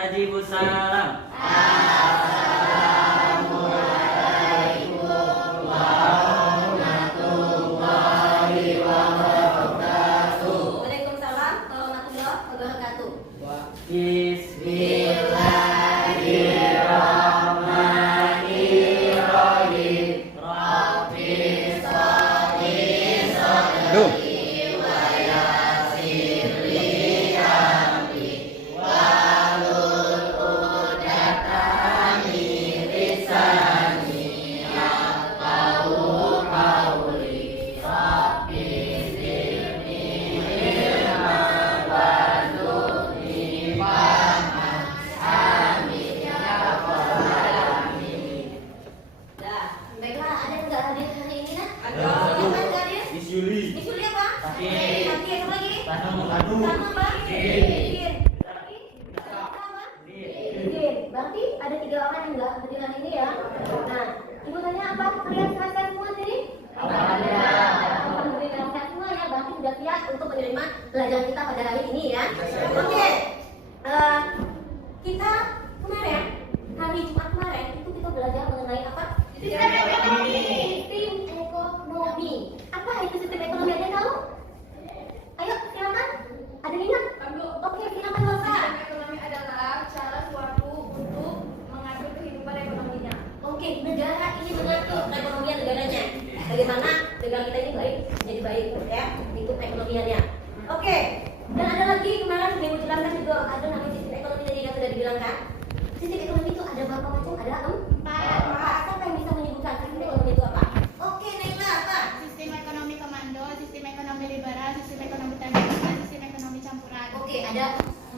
Waalaikumsalam. Waalaikumsalam warahmatullahi wabarakatuh. Bismillahirrahmanirrahim. Rabbis sholli sholli wa yassir li amri wahlul 'uqdatam min lisani yafqahu qawli. Rabbis zidni ilman warzuqni fahman. Amin ya rabbal alamin. Dah, baiklah, ada yang nggak hadir hari ini nak? Ada. Siapa yang nggak hadir? Miss Yuli. Miss Yuli apa? Sakit. Sakit, apa lagi? Bandung. Sama apa? Din. Din. Apa? Din. Berarti ada 3 orang yang nggak hadir hari ini ya. Nah, ibu tanya apa? Kalian sehat semua sini? Alhamdulillah. Alhamdulillah sehat semua ya. Berarti sudah siap untuk menerima pelajaran kita pada hari ini ya. Oke. Kita kemarin hari Jumat kemarin itu kita belajar mengenai apa? Sistem ekonomi. Sistem ekonomi. Apa itu sistem ekonomi? Ada yang tahu? Ayo silakan. Ada yang ingat? Oke, silakan Rosa. Ekonomi adalah cara suatu untuk mengatur kehidupan ekonominya. Oke, negara ini mengatur perekonomian negaranya. Bagaimana negara kita ini baik, jadi baik ya, itu perekonomiannya. Oke, dan ada lagi kemarin sudah dijelaskan juga ada namanya sistem ekonomi tadi yang sudah dibilangkan. Sistem ekonomi itu ada berapa macam? Ada 4. Siapa yang bisa menyebutkan sistem ekonomi itu apa? Oke, Naila apa? Sistem ekonomi komando, sistem ekonomi liberal, sistem ekonomi terbuka, sistem ekonomi campuran. Oke, ada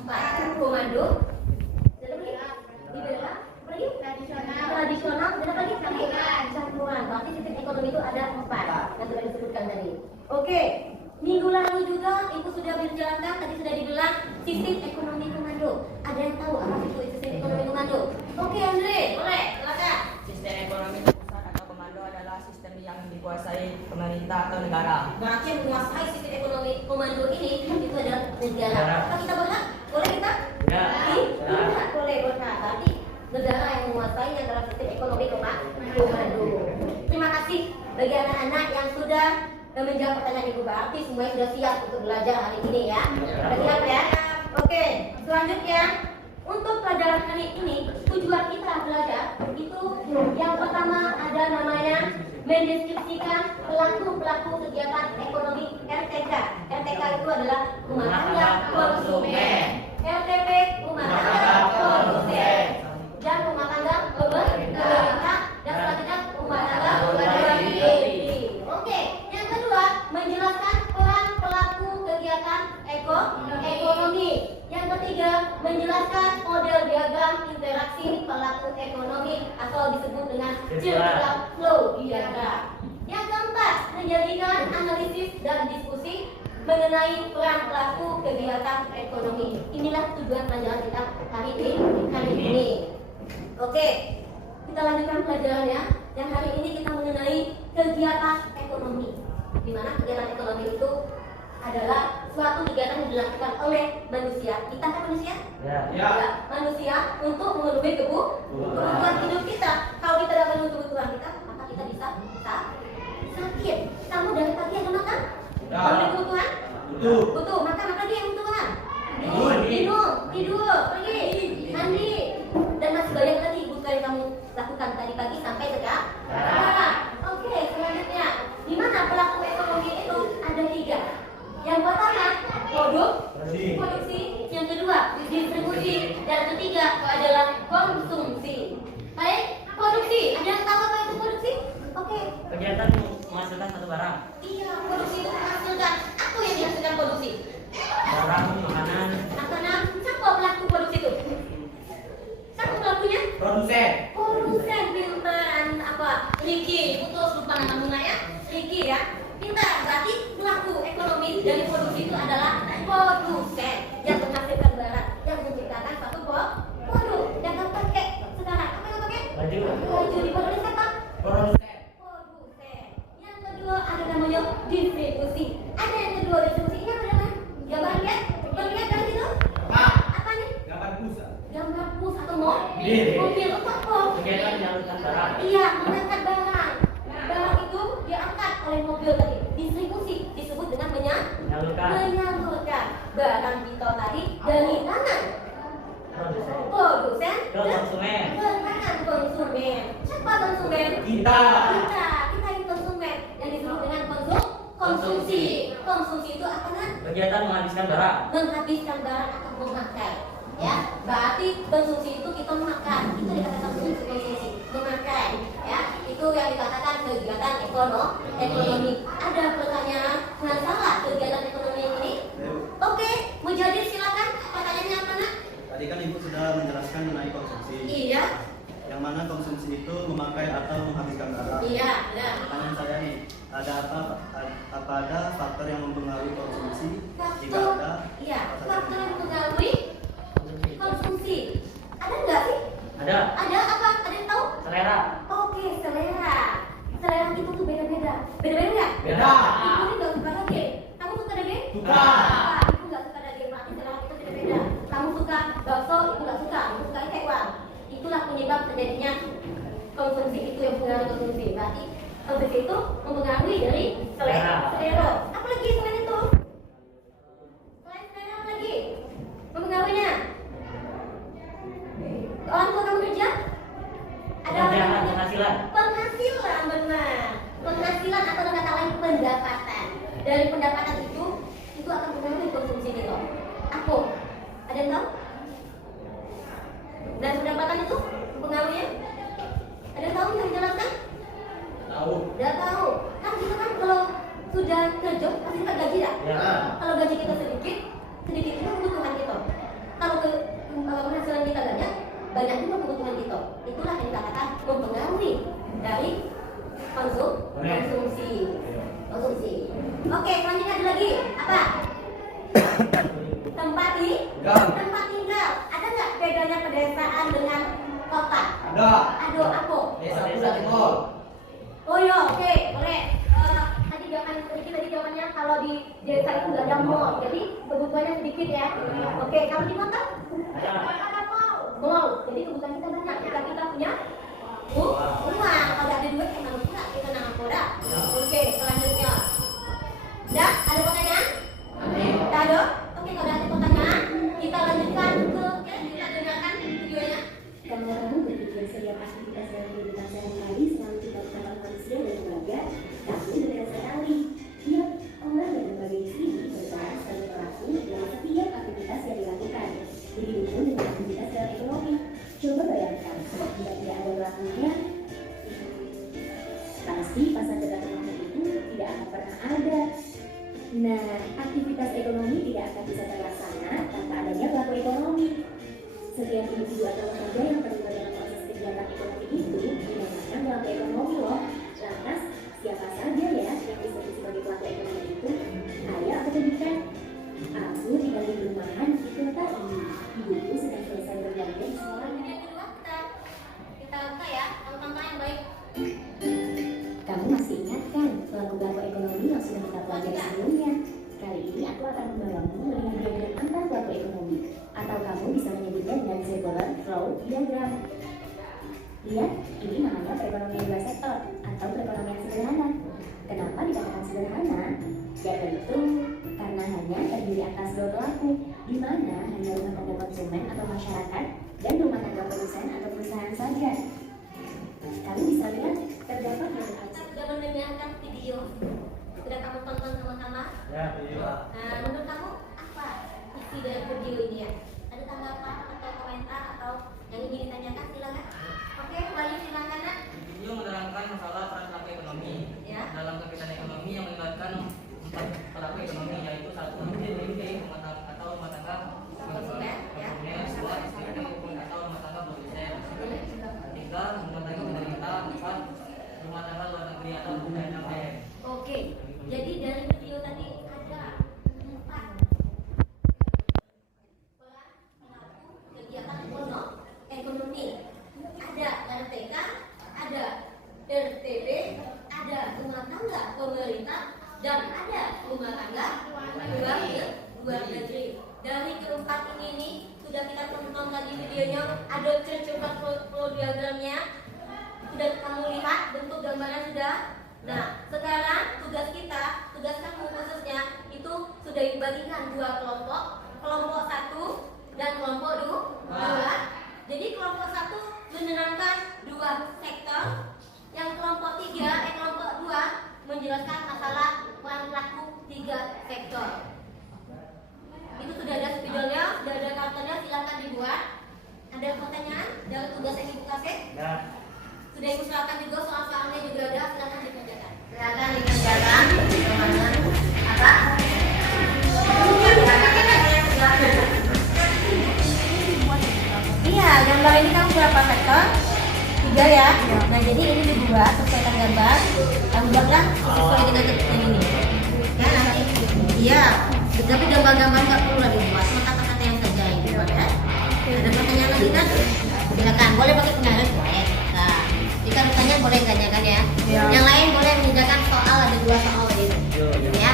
4. Komando, ada lagi? Liberal, apa lagi? Tradisional, dan apa lagi? Campuran. Berarti sistem ekonomi itu ada 4 yang sudah disebutkan tadi. Oke, minggu lalu juga Ibu sudah menjelaskan, tadi sudah dibilang sistem ekonomi komando. Ada yang tahu apa itu sistem ekonomi komando? Oke, Andre, boleh, silakan. Sistem ekonomi pusat atau komando adalah sistem yang dikuasai pemerintah atau negara. Berarti yang menguasai sistem ekonomi komando ini itu adalah negara. Apa kita berhak? Boleh kita? Ya. Tidak, boleh berhak. Berarti negara yang menguasai adalah sistem ekonomi komando. Terima kasih bagi anak-anak yang sudah menjawab pertanyaan Ibu. Berarti semuanya sudah siap untuk belajar hari ini ya. Sudah siap ya? Oke, selanjutnya untuk pelajaran hari ini tujuan kita belajar itu yang pertama ada namanya mendeskripsikan pelaku-pelaku kegiatan ekonomi RTK. RTK itu adalah rumah tangga konsumen. RTP rumah tangga produsen. Dan rumah tangga pemerintah dan selanjutnya rumah tangga mandiri. Oke, yang kedua menjelaskan peran pelaku kegiatan ekonomi. Yang ketiga menjelaskan model diagram interaksi pelaku ekonomi atau disebut dengan circular flow diagram. Yang keempat menjadikan analisis dan diskusi mengenai peran pelaku kegiatan ekonomi. Inilah tujuan pelajaran kita hari ini. Oke, kita lanjutkan pelajarannya. Yang hari ini kita mengenai kegiatan ekonomi. Di mana kegiatan ekonomi itu adalah suatu kegiatan yang dilakukan oleh manusia. Kita kan manusia? Ya. Manusia untuk memenuhi kebutuhan hidup kita. Kalau kita tidak memenuhi kebutuhan kita, maka kita bisa sakit. Kamu dari pagi ada makan? Ya. Memenuhi kebutuhan? Butuh. Butuh. Makan apa lagi yang kebutuhan? Minum. Tidur, pergi, mandi, dan masih banyak lagi kebutuhan yang kamu lakukan tadi pagi sampai sekarang. Oke, selanjutnya, di mana pelaku ekonomi itu ada 3. Yang pertama, produksi. Yang kedua, distribusi. Dan ketiga adalah konsumsi. Baik, produksi. Ada yang tahu apa itu produksi? Oke. Kegiatan menghasilkan satu barang. Iya, produksi itu menghasilkan. Apa yang dihasilkan produksi? Barang, makanan. Makanan. Siapa pelaku produksi itu? Siapa pelakunya? Produsen. Produsen pintaran apa? Riki, putus lupa nama bunga ya? Riki ya. Pintar, berarti pelaku ekonomi dari produksi itu adalah produsen yang menghasilkan barang, yang menciptakan satu produk. Yang kamu pakai sekarang, apa yang kamu pakai? Baju diproduksi siapa? Produsen. Produsen. Yang kedua ada namanya distribusi. Ada yang kedua distribusi. Ini apa namanya? Gambar lihat? Gambar lihat dari situ? Apa nih? Gambar busa. Gambar distribusi disebut dengan Menyalurkan. menyalurkan barang kita tadi dari tangan produsen Ke konsumen. ke tangan konsumen. Siapa konsumen? Kita. Kita ini konsumen yang disebut dengan konsumsi. Konsumsi itu apa kan? Kegiatan menghabiskan barang. Menghabiskan barang atau memakai. Ya, berarti konsumsi itu kita memakan. Itu dikatakan konsumsi, memakai. Ya, itu yang dikatakan kegiatan ekonomi. Ada pertanyaan masalah kegiatan ekonomi ini? Oke, Mujadid silakan. Pertanyaannya apa nak? Tadi kan Ibu sudah menjelaskan mengenai konsumsi. Iya, Yang mana konsumsi itu memakai atau menghabiskan barang. iya, benar. Pertanyaan saya nih, ada apa ada faktor yang mempengaruhi konsumsi? Jika Faktor, ada, iya, apa saja? faktor yang mempengaruhi konsumsi. Ada nggak sih? Ada. Ada apa? Ada yang tahu? Selera. Oke, selera. Selera kita tuh beda-beda. Beda-beda nggak? Beda. Ibu ini nggak suka daging. Kamu suka daging? Suka. Ibu nggak suka daging. Berarti selera kita beda-beda. Kamu suka bakso, ibu nggak suka. Ibu suka ikan. Itulah penyebab terjadinya konsumsi itu yang mempengaruhi konsumsi. Berarti konsumsi itu mempengaruhi dari selera. Selera. Apa lagi selain itu? Selain selera apa lagi? Mempengaruhinya? Orang tua kamu kerja? Ada orang yang Pekerjaan, kerja? penghasilan. Penghasilan, benar. Penghasilan atau dengan kata lain pendapatan. Dari pendapatan itu akan mempengaruhi konsumsi kita. Aku, ada yang tahu? Dan pendapatan itu pengaruhnya? Ada yang tahu yang menjelaskan? Tahu. Udah tahu. Kan kita kan kalau sudah kerja pasti kita gaji ya? Ya. Kalau gaji kita sedikit itu kebutuhan kita. Kalau penghasilan kita banyak juga kebutuhan kita. Itulah yang dikatakan mempengaruhi dari konsumsi. Oke, selanjutnya ada lagi apa? Tempat tinggal. Ada nggak bedanya pedesaan dengan kota? Ada. Ada apa? Desa Pusat Timur. Oh ya, oke, boleh. Tadi jawabannya kalau di desa itu nggak ada mall, jadi kebutuhannya sedikit ya. Oke, kalau di kota? Ada mall. Jadi kebutuhan kita banyak. Jika kita punya uang, kalau ada duit emang pula kita nang koda. Oke, selanjutnya. Dah, ada pertanyaan? Tak ada? Oke, kalau ada pertanyaan, kita lanjutkan kita dengarkan videonya. Kalau kamu berpikir setiap aktivitas dalam kehidupan sehari-hari selalu dilakukan oleh manusia dan keluarga, kamu benar sekali. Tiap orang dan berbagai individu berperan sebagai pelaku dalam setiap aktivitas yang dilakukan. Begitupun dengan aktivitas dalam ekonomi. Coba bayangkan, jika tidak ada pelakunya, pasti pasar dalam ekonomi itu tidak akan pernah ada. Nah, aktivitas ekonomi tidak akan bisa terlaksana tanpa adanya pelaku ekonomi. Setiap individu atau lembaga yang terlibat dalam proses kegiatan ekonomi itu dinamakan pelaku ekonomi loh. Lantas, siapa saja ya yang disebut sebagai pelaku ekonomi itu? Ayah atau bukan? Aku tinggal di rumahan di kota ini. Ibuku sedang selesai berbelanja di sekolah. Yang kedua kita buka ya, tonton yang baik. Kamu masih ingat kan pelaku-pelaku ekonomi yang sudah kita pelajari sebelumnya? Kali ini aku akan membawamu melihat diagram antar pelaku ekonomi, atau kamu bisa menyebutnya dengan Zebulon Flow Diagram. Lihat, ini namanya perekonomian dua sektor atau perekonomian sederhana. Kenapa dikatakan sederhana? Ya tentu karena hanya terdiri atas dua pelaku, di mana hanya rumah tangga konsumen atau masyarakat dan rumah tangga produsen atau perusahaan saja. Kamu bisa lihat terdapat beberapa. Sudah mendengarkan video? Sudah kamu tonton sama-sama? Ya. Nah, menurut kamu apa isi dari video ini ya? Ada tanggapan atau komentar atau yang ingin ditanyakan? Silakan. Oke, kembali silakan nak. Video menerangkan masalah peran pelaku ekonomi Ya. dalam kegiatan ekonomi yang melibatkan 4 pelaku ekonomi, yaitu 1. PDB atau rumah tangga Konsumen, ya. 2. SPP atau rumah tangga produsen, 3. Rumah tangga pemerintah, 4. Rumah tangga luar negeri atau UMKM. Oke, jadi dari video tadi ada 4 peran pelaku kegiatan ekonomi. Ada RTK, ada RTP, ada rumah tangga pemerintah, dan ada rumah tangga luar negeri. Dari keempat ini nih, sudah kita tonton tadi videonya, ada tercoba flow diagramnya. Sudah kamu lihat bentuk gambarnya sudah. Nah, sekarang tugas kita dibagikan dua kelompok, kelompok 1 dan kelompok 2. Jadi kelompok 1 menenangkan 2 sektor, yang kelompok 2 menjelaskan masalah peran pelaku 3 sektor. Itu sudah ada spidolnya, sudah ada karakternya, silakan dibuat. Ada pertanyaan dari tugas yang ibu kasih? Ya. Sudah ibu silakan juga, soal-soalnya juga ada, silakan dikerjakan. Silakan dikerjakan. Apa? Iya, gambar ini kamu berapa sektor? 3 ya. Nah, jadi ini dibuat sesuaikan gambar. Kamu buatlah sesuai dengan yang ini. Ya, nanti. Iya. Tapi gambar-gambar nggak perlu lagi dibuat, cuma kata-kata yang saja yang dibuat ya. Ada pertanyaan lagi kan? Silakan. Boleh pakai pengaruh, boleh. Nah, jika bertanya boleh tanyakan ya. Yang lain boleh mengerjakan soal, ada 2 soal gitu. Ya.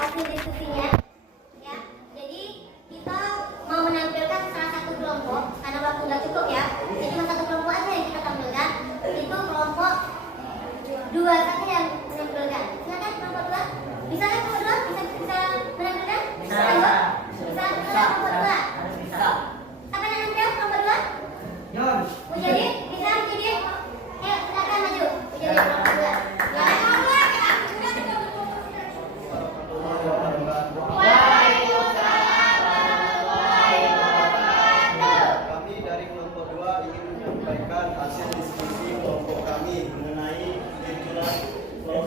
Hasil diskusinya ya. Jadi kita mau menampilkan salah satu kelompok karena waktu nggak cukup ya. Jadi cuma satu kelompok aja yang kita tampilkan. Itu kelompok 2 saja yang menampilkan. Silakan kelompok 2. Bisa kan kelompok 2? Bisa menampilkan? Bisa. Bisa kelompok 2. Bisa. Apa yang nampil kelompok 2? Yon. Jadi bisa jadi. Ayo silakan maju. Jadi kelompok 2. Kami dari kelompok 2 ingin menyampaikan hasil diskusi kelompok kami mengenai kejualan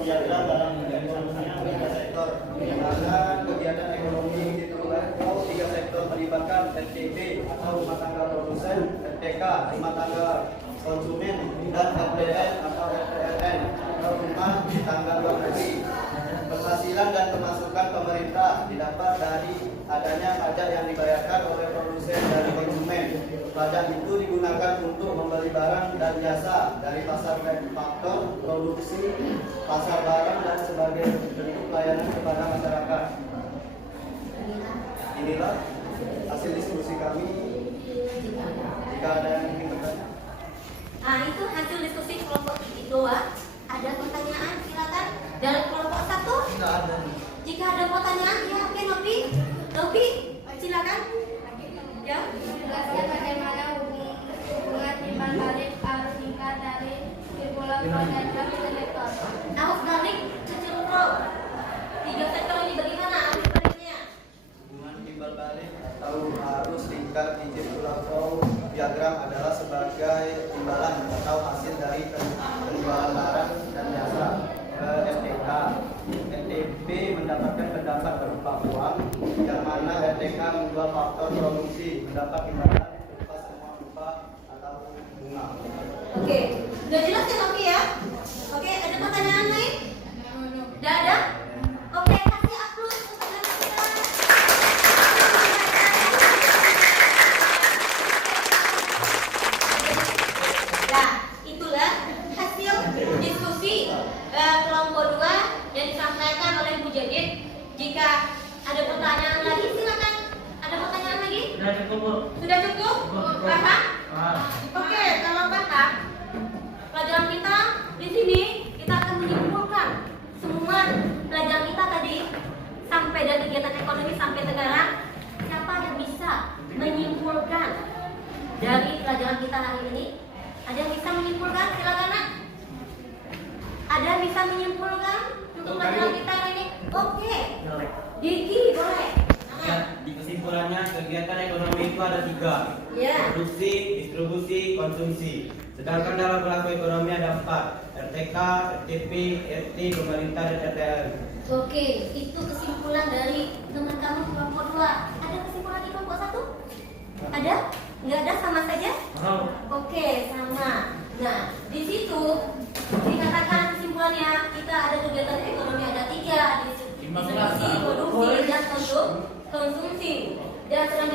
diagram dalam kegiatan 3 sektor. Di mana kegiatan ekonomi itu 3 sektor melibatkan RTP atau rumah tangga produsen, RTK rumah tangga konsumen, dan RPL atau RPLN atau rumah tangga luar negeri. Penghasilan dan pemasukan pemerintah didapat dari adanya pajak yang dibayarkan oleh produsen dan konsumen. Pajak itu digunakan untuk membeli barang dan jasa dari pasar faktor, produksi, pasar barang, dan sebagai bentuk pelayanan kepada masyarakat. Inilah hasil diskusi kami. Jika ada yang ingin bertanya. Nah, itu hasil diskusi kelompok 2. Ada pertanyaan? Silakan. Dari kelompok 1? Tidak ada. Jika ada pertanyaan, ya oke, Nopi, silakan. Ya. Menjelaskan bagaimana hubungan timbal balik arus singkat dari simpulan diagram 3 sektor. Arus balik kecil pro. 3 sektor ini bagaimana arus baliknya? Hubungan timbal balik atau arus tingkat izin pulau diagram adalah sebagai timbalan atau hasil dari penjualan barang dan jasa ke RTK. RTP mendapatkan pendapat berupa uang, yang mana RTK menjual faktor produksi mendapat timbalan berupa semua upah atau bunga. Oke, sudah jelas ya Nopi ya? Oke, ada pertanyaan lain? Tidak ada? Oke, kasih aplaus kepada kita. Nah, itulah hasil diskusi kelompok 2 yang disampaikan oleh Bu Jadid. Jika ada pertanyaan lagi, silakan. Ada pertanyaan lagi? Sudah cukup, Bu. Sudah cukup? Paham? Ah. Oke, kalau paham, pelajaran kita di sini kita akan menyimpulkan semua pelajaran kita tadi sampai dari kegiatan ekonomi sampai sekarang. Siapa yang bisa menyimpulkan dari pelajaran kita hari ini? Ada yang bisa menyimpulkan? Silakan, Nak. Ada yang bisa menyimpulkan untuk pelajaran kita hari ini? Oke, Diki boleh. Ya, di kesimpulannya kegiatan ekonomi itu ada 3, Ya. produksi, distribusi, konsumsi. Sedangkan dalam pelaku ekonomi ada 4, RTK, RTP, RT, pemerintah, dan RTL. Oke, itu kesimpulan dari teman kamu kelompok 2. Ada kesimpulan di kelompok 1? Ada? Nggak ada, sama saja?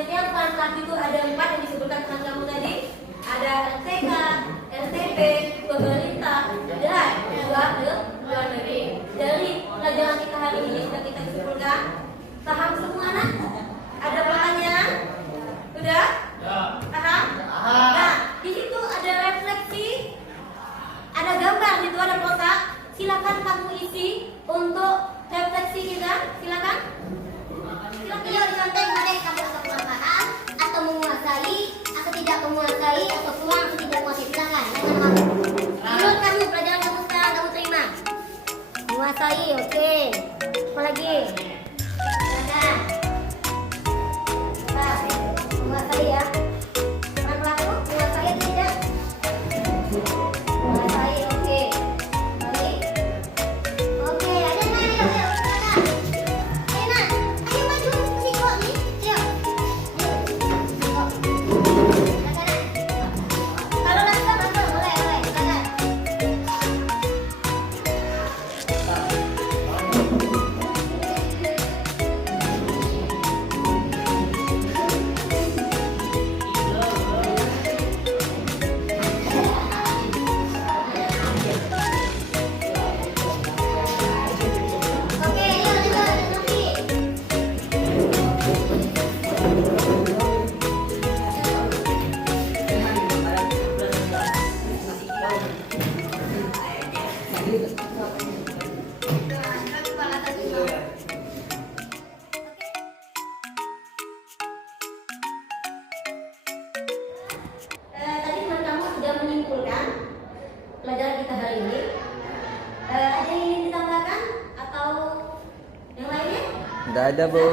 Selanjutnya peran pelaku itu ada 4 yang disebutkan teman kamu tadi. Ada RTK, RTP, pemerintah, dan luar negeri. Dari pelajaran kita hari ini sudah kita simpulkan. Paham semua anak? Ada pertanyaan? Sudah? Paham? Nah, di situ ada refleksi, ada gambar, di situ ada kotak. Silakan kamu isi untuk refleksi kita. Silakan. Beliau dicontek mana kamu atau kurang paham, atau menguasai, atau tidak menguasai, atau kurang atau tidak menguasai. Silakan. Menurut kamu pelajaran kamu sekarang kamu terima? Menguasai, oke. Apa lagi? Silakan. Nah, menguasai ya. Peran pelaku menguasai atau tidak? Menguasai, oke. Lagi? Oke, ada nggak? Ayo, silakan. Enak, ayo maju si kok nih, ayo. Kalau langsung boleh, silakan. Oke, yuk lanjut, Novi. Tadi teman kamu sudah menyimpulkan pelajaran kita hari ini. Ada yang ingin ditambahkan atau yang lainnya? Tidak ada, Bu.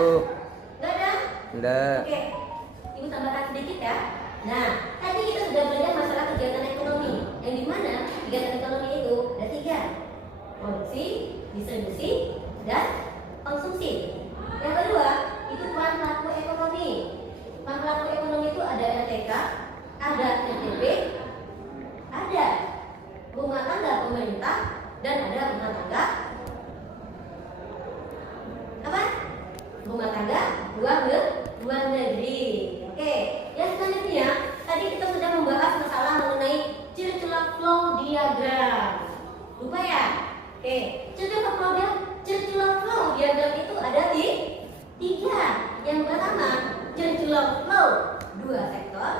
Nggak ada? Tidak. Oke, ibu tambahkan sedikit ya. Nah, tadi kita sudah belajar masalah kegiatan ekonomi, yang dimana kegiatan ekonomi itu ada 3: produksi, distribusi, dan konsumsi. Yang kedua, itu peran pelaku ekonomi. Peran pelaku ekonomi itu ada RTK, ada RTP, ada rumah tangga pemerintah, dan ada rumah tangga apa? Rumah tangga luar negeri. Oke, yang selanjutnya tadi kita sudah membahas masalah mengenai circular flow diagram. Lupa ya? Oke, circular flow diagram itu ada di 3. Yang pertama, circular flow 2 sektor,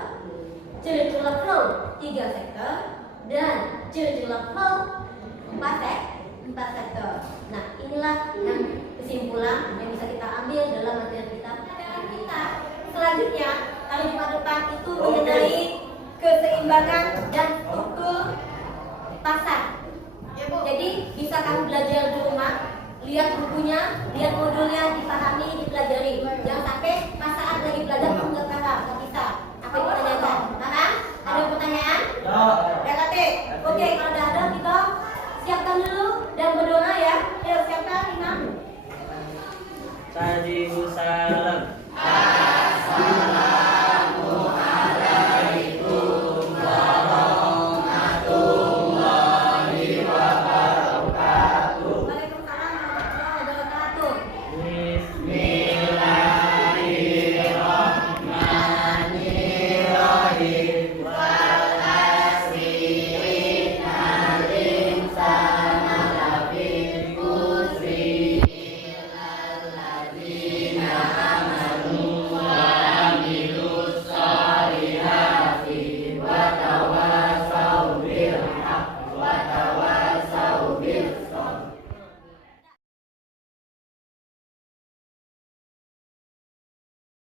circular flow 3 sektor, dan circular flow 4 sektor. Nah, inilah yang kesimpulan yang bisa kita ambil dalam materi kita. Pelajaran kita selanjutnya hari Jumat depan itu mengenai keseimbangan dan struktur pasar. Jadi bisa kamu belajar di rumah, lihat bukunya, lihat modulnya, dipahami, dipelajari. Jangan sampai pas saat lagi belajar kamu nggak